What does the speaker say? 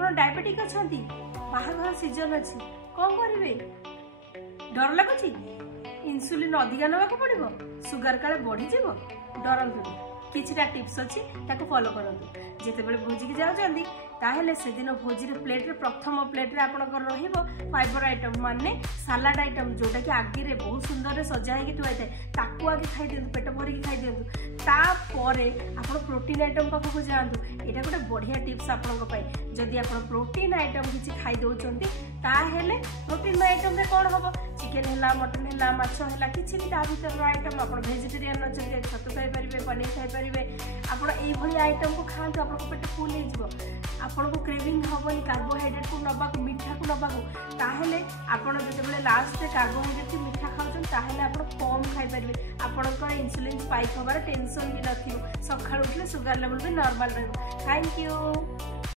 ଆପଣ diabetic अछंती बाहाघर season अच्छी कौन करेंगे डर लगुच इन्सुलिन अधिका नवाक पड़ो सुगर काले बढ़ी डरतुनि किछिटा टिप्स अच्छी फॉलो करंतु जिते बड़े भोजी की जाउछंती ताहेले से दिन भोजी रे प्लेट रे प्रथम प्लेट रे आपनकर रहिबो फाइबर आइटम माने सलाड आइटम जोटा कि आगे रे बहुत सुंदर रे सजा हेकि थुआ थाए ताकू आगे खाई दियंतु पेट भरी खाई दियंतु तापरे आपण प्रोटीन आइटम पाखु जांतु एटा गोटे बढ़िया टिप्स आपनक पई जदि आपण प्रोटीन आइटम किछि खाई दउचंती ताहेले प्रोटीन आइटम रे कोन हबो चिकन हैला मटन हैला माछ हैला किछि भी ता भीतर आइटम आपण वेजिटेरियन अछंती छतु खाई परिबे पनीर खाई परिबे आपण एई भली आइटम को खांतु आपण पेट फुल हे जिवो आपण को क्रेविंग हबनी कार्बोहाइड्रेट को नबाकू मीठा को नबाकू ताहेले आपण जते लास्ट रे कार्बोहाइड्रेट मीठा खाउछन ताहेले आपण कम खाई परिबे आपणकर इंसुलिन स्पाइक होबार टेंशन भी नथिबो सखाळु उठले सुगर लेवल भी नॉर्मल रहबो थैंक यू।